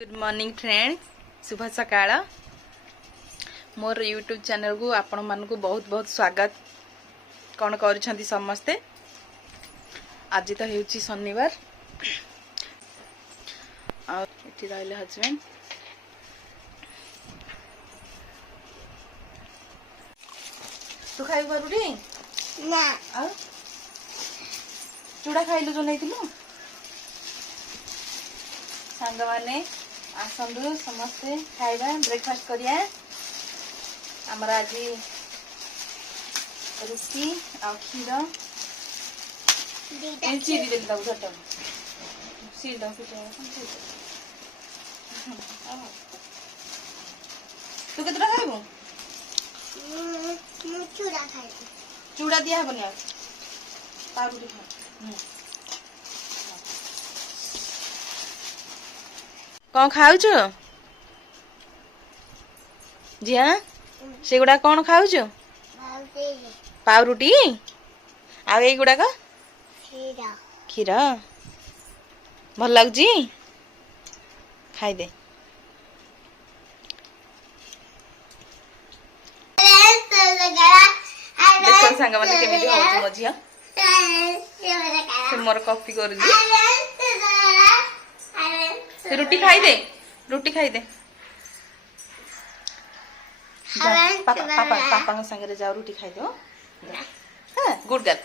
Good morning friends, शुभ सकाळ। मोर YouTube channel को आपण मानक बहुत बहुत स्वागत। कौन कर समस्ते? आज तो होची शनिवार। ये रही हजबैंड। तू खाई पारुटी ना चूड़ा खाइलु जो नहीं सांग माने आसंदु समस्ते खाइबा ब्रेकफास्ट करिया। आमर आज रुटी आ क्षीर चीरी देली दब झट सील दम तू केतटा खाइबु? चूड़ा खाई चूड़ा दिया हबनी आ पारुटी खा। कौन खाऊच जिया से गुड़ा कौन खाऊच? पाउरुटी आ ये गुड़ाक क्षीर भल लगुच खाईदे। देख सांग मैंने केमी हो मो झील से मोर कॉपी कर रुटी खाईदे रुटी खाईदे। पापा पापा पापा संगे जाओ रुटी खाईदे। हाँ गुड गर्ल।